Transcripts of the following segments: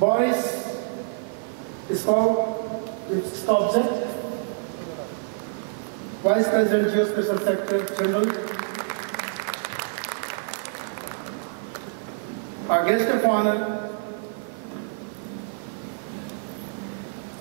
Boris Skobzet, Vice President, Geospatial Sector General. Our guest of honor,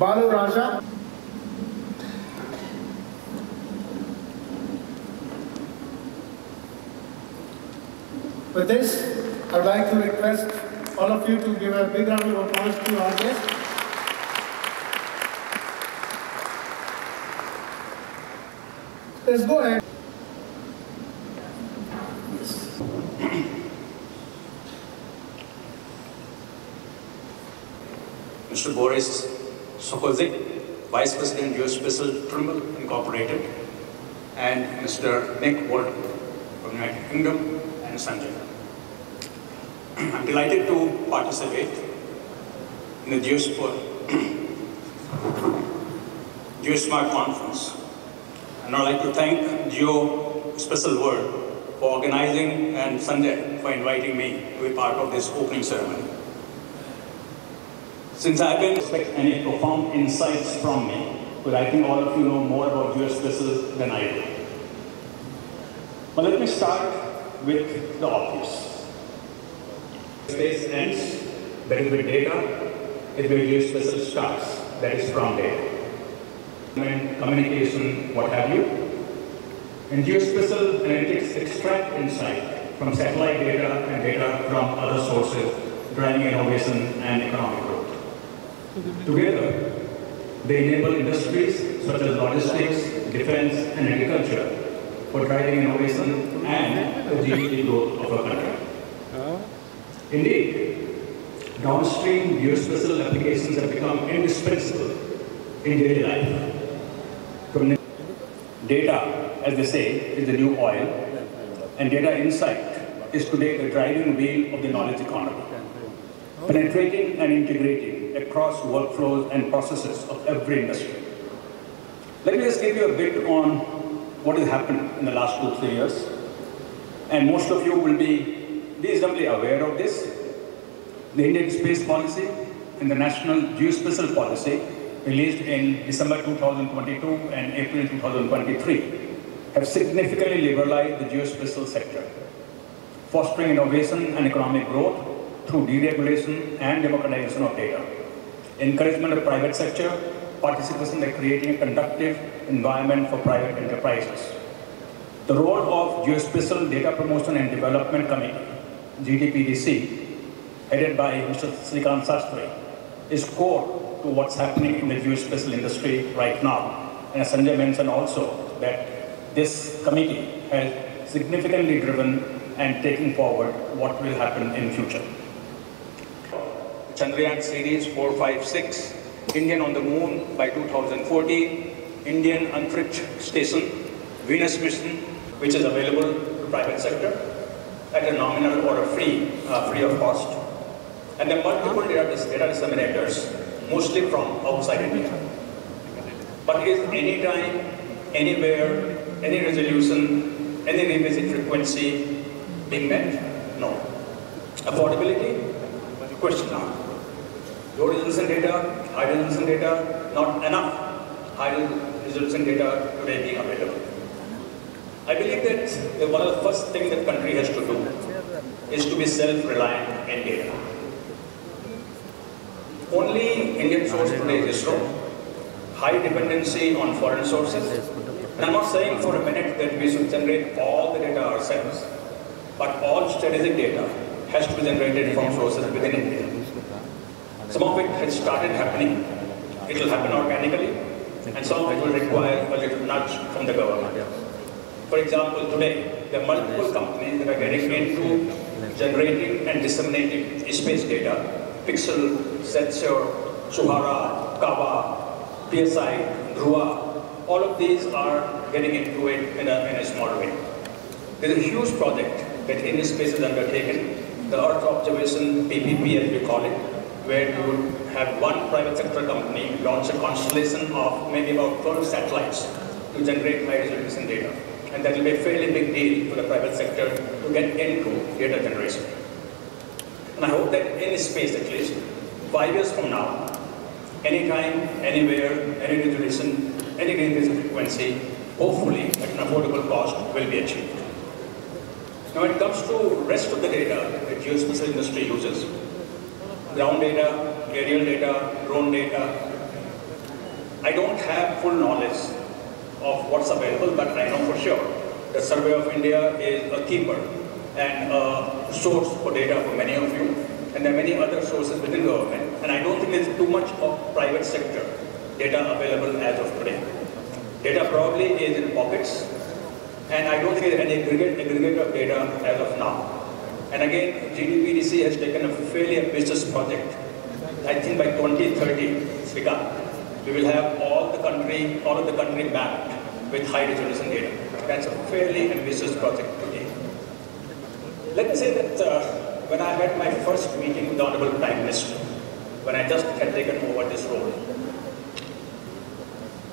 Balu Raja. With this, I would like to request all of you to give a big round of applause to our guest. Let's go ahead. Mr. Boris Sokolzik, Vice President, Geospatial Trimble Incorporated, and Mr. Nick Walton from the United Kingdom, and Sanjay. I'm delighted to participate in the Geosmart conference. And I'd like to thank Geospatial World for organizing and Sanjay for inviting me to be part of this opening ceremony. Since I've been expect any profound insights from me, but I think all of you know more about Geospatial than I do. But let me start with the obvious. Space ends, that is with data, is where Geospatial starts, that is from data. Communication, what have you. And Geospatial analytics extract insight from satellite data and data from other sources, driving innovation and economic growth. Together, they enable industries such as logistics, defense, and agriculture for driving innovation and the GDP growth of a country. Indeed, downstream geospatial applications have become indispensable in daily life. From data, as they say, is the new oil, and data insight is today the driving wheel of the knowledge economy, penetrating and integrating across workflows and processes of every industry. Let me just give you a bit on what has happened in the last 2-3 years, and most of you will be reasonably aware of this. The Indian Space Policy and the National Geospatial Policy, released in December 2022 and April 2023, have significantly liberalized the geospatial sector, fostering innovation and economic growth through deregulation and democratization of data, encouragement of private sector participation by creating a conducive environment for private enterprises. The role of Geospatial Data Promotion and Development Committee, GDPDC, headed by Mr. Srikant Sastry, is core to what's happening in the geospatial industry right now. And as Sanjay mentioned also, that this committee has significantly driven and taken forward what will happen in future. Chandrayaan series 4, 5, 6, Indian on the moon by 2014, Indian Antariksh station, Venus mission, which is available to private sector at a nominal or a free of cost. And then multiple data disseminators, mostly from outside India. But is any time, anywhere, any resolution, any revisit frequency being met? No. Affordability? Question mark. Low resolution data, high resolution data, not enough high resolution data today being available. I believe that one of the first things that country has to do is to be self-reliant in data. Only Indian source today is ISRO, high dependency on foreign sources. And I'm not saying for a minute that we should generate all the data ourselves, but all strategic data has to be generated from sources within India. Some of it has started happening, it will happen organically, and some of it will require a little nudge from the government. For example, today, there are multiple companies that are getting into generating and disseminating space data. Pixel, Sensor, Suhara, Kava, PSI, Dhruva, all of these are getting into it in a small way. There's a huge project that Indian Space has undertaken, the Earth Observation PPP as we call it, where you would have one private sector company launch a constellation of maybe about 12 satellites to generate high resolution data. And that will be a fairly big deal for the private sector to get into data generation. And I hope that in space at least, 5 years from now, anytime, anywhere, any resolution, any increase in frequency, hopefully at an affordable cost will be achieved. Now when it comes to rest of the data that geospatial industry uses, ground data, aerial data, drone data, I don't have full knowledge of what's available, but I know for sure the Survey of India is a keeper and a source for data for many of you, and there are many other sources within government, and I don't think there's too much of private sector data available as of today. Data probably is in pockets, and I don't think there's any aggregate of data as of now. And again, GDPDC has taken a fairly ambitious project. I think by 2030, Srikant, we will have all of the country mapped with high resolution data. That's a fairly ambitious project today. Let me say that when I had my first meeting with the Honorable Prime Minister, when I just had taken over this role,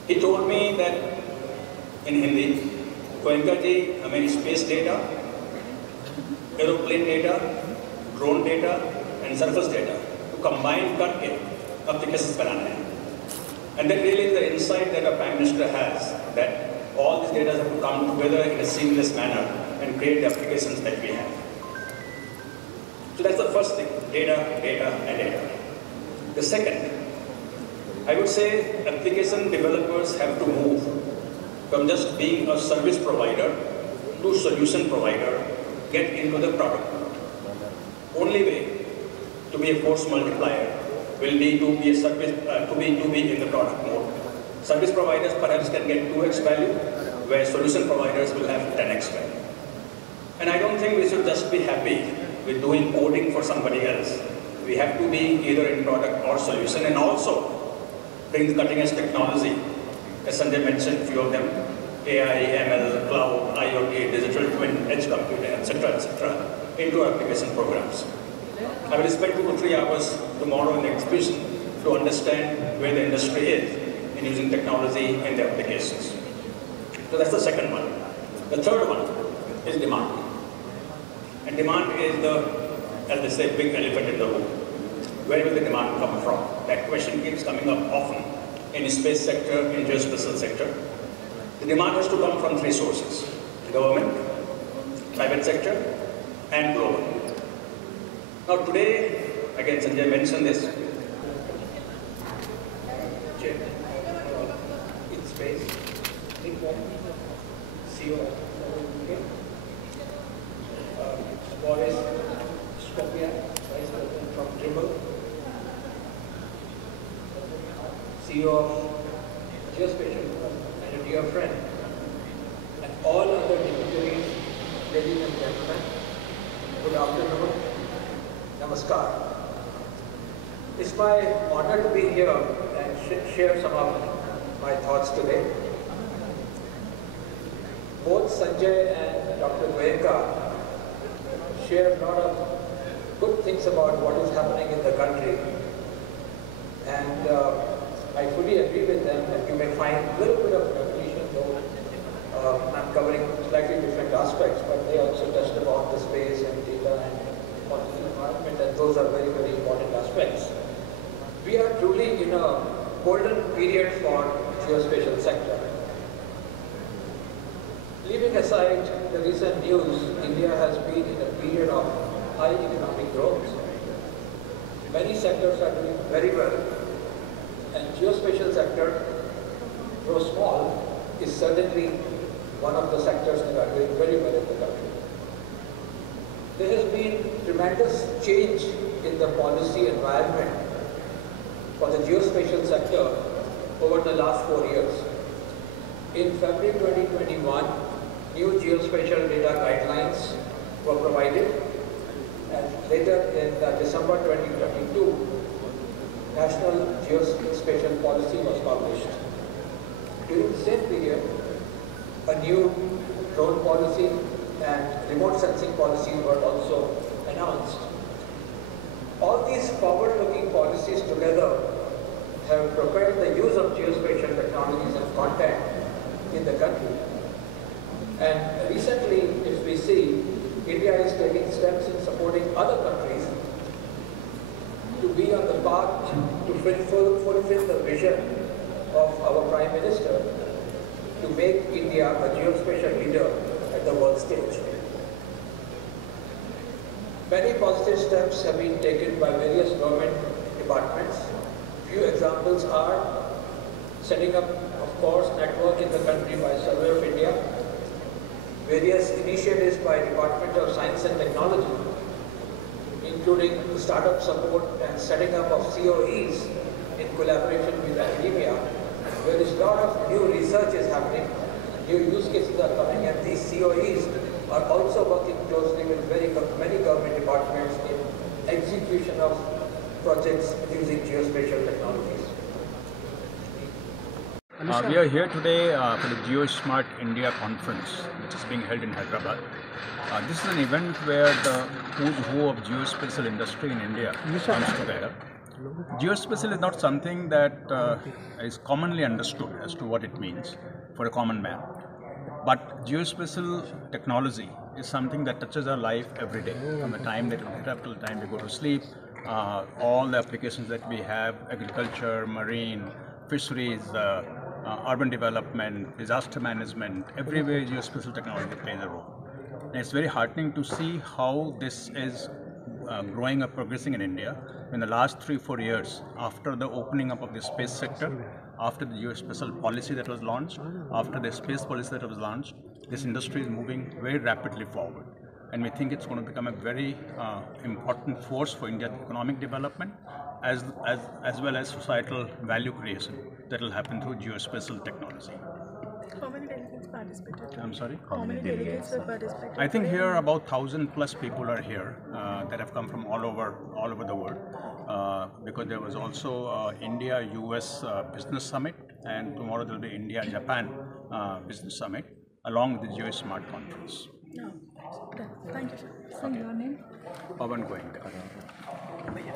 he told me that in Hindi, Goenka ji, हमें space data, aeroplane data, drone data, and surface data to combine करके applications बनाना है. And that really is the insight that our Prime Minister has, that all these data have to come together in a seamless manner and create the applications that we have. So that's the first thing, data, data, and data. The second, I would say application developers have to move from just being a service provider to solution provider, get into the product. Only way to be a force multiplier will be to be a service, to be in the product mode. Service providers perhaps can get 2x value, where solution providers will have 10x value. And I don't think we should just be happy with doing coding for somebody else. We have to be either in product or solution, and also bring the cutting edge technology, as Sanjay mentioned, a few of them, AI, ML, cloud, IoT, digital twin, edge computing, etc., into our application programs. I will spend 2 to 3 hours tomorrow in the exhibition to understand where the industry is in using technology in their applications. So that's the second one. The third one is demand. And demand is the, as they say, big elephant in the room. Where will the demand come from? That question keeps coming up often in the space sector, in geospatial sector. The demand has to come from 3 sources: government, private sector, and global. Now today, again Sanjay mentioned this, in space, CEO, Boris Skopia, Vice President from Dribble, CEO of Geospatial, and a dear friend, and all other dignitaries, ladies and gentlemen, good afternoon, namaskar. It's my honor to be here and share some of my thoughts today. Both Sanjay and Dr. Goenka share a lot of good things about what is happening in the country, and I fully agree with them that you may find a little bit of repetition, though I'm covering slightly different aspects, but they also touched about the space and data and policy environment, and those are very, very important aspects. We are truly in a golden period for geospatial sector. Leaving aside the recent news, India has been in a period of high economic growth. Many sectors are doing very well, and geospatial sector, though small, is certainly one of the sectors that are doing very well in the country. There has been tremendous change in the policy environment for the geospatial sector over the last 4 years. In February 2021, new geospatial data guidelines were provided, and later in December 2022, National Geospatial Policy was published. During the same period, a new drone policy and remote sensing policy were also announced. All these forward-looking policies together have propelled the use of geospatial technologies and content in the country. And recently, if we see, India is taking steps in supporting other countries to be on the path to fulfill the vision of our Prime Minister to make India a geospatial leader at the world stage. Many positive steps have been taken by various government departments. Few examples are setting up, of course, network in the country by Survey of India, various initiatives by Department of Science and Technology, including startup support and setting up of COEs in collaboration with academia, where a lot of new research is happening, new use cases are coming, and these COEs are also working closely with many government departments in execution of projects using geospatial technologies. We are here today for the GeoSmart India conference, which is being held in Hyderabad. This is an event where the who's who of geospatial industry in India comes together. Geospatial is not something that is commonly understood as to what it means for a common man. But geospatial technology is something that touches our life every day, from the time that we get up till the time we go to sleep. All the applications that we have, agriculture, marine, fisheries, urban development, disaster management, everywhere geospatial technology plays a role. And it's very heartening to see how this is growing up, progressing in India. In the last 3-4 years, after the opening up of the space sector, after the geospatial policy that was launched, after the space policy that was launched, this industry is moving very rapidly forward. And we think it's going to become a very important force for India's economic development as well as societal value creation that will happen through geospatial technology. How many delegates participated? I'm sorry? How many delegates were participated? I think here about 1,000+ people are here that have come from all over the world, because there was also India-US Business Summit, and tomorrow there will be India-Japan Business Summit along with the GeoSmart conference. No. Thank you, sir. So your name? Pavan Goenka.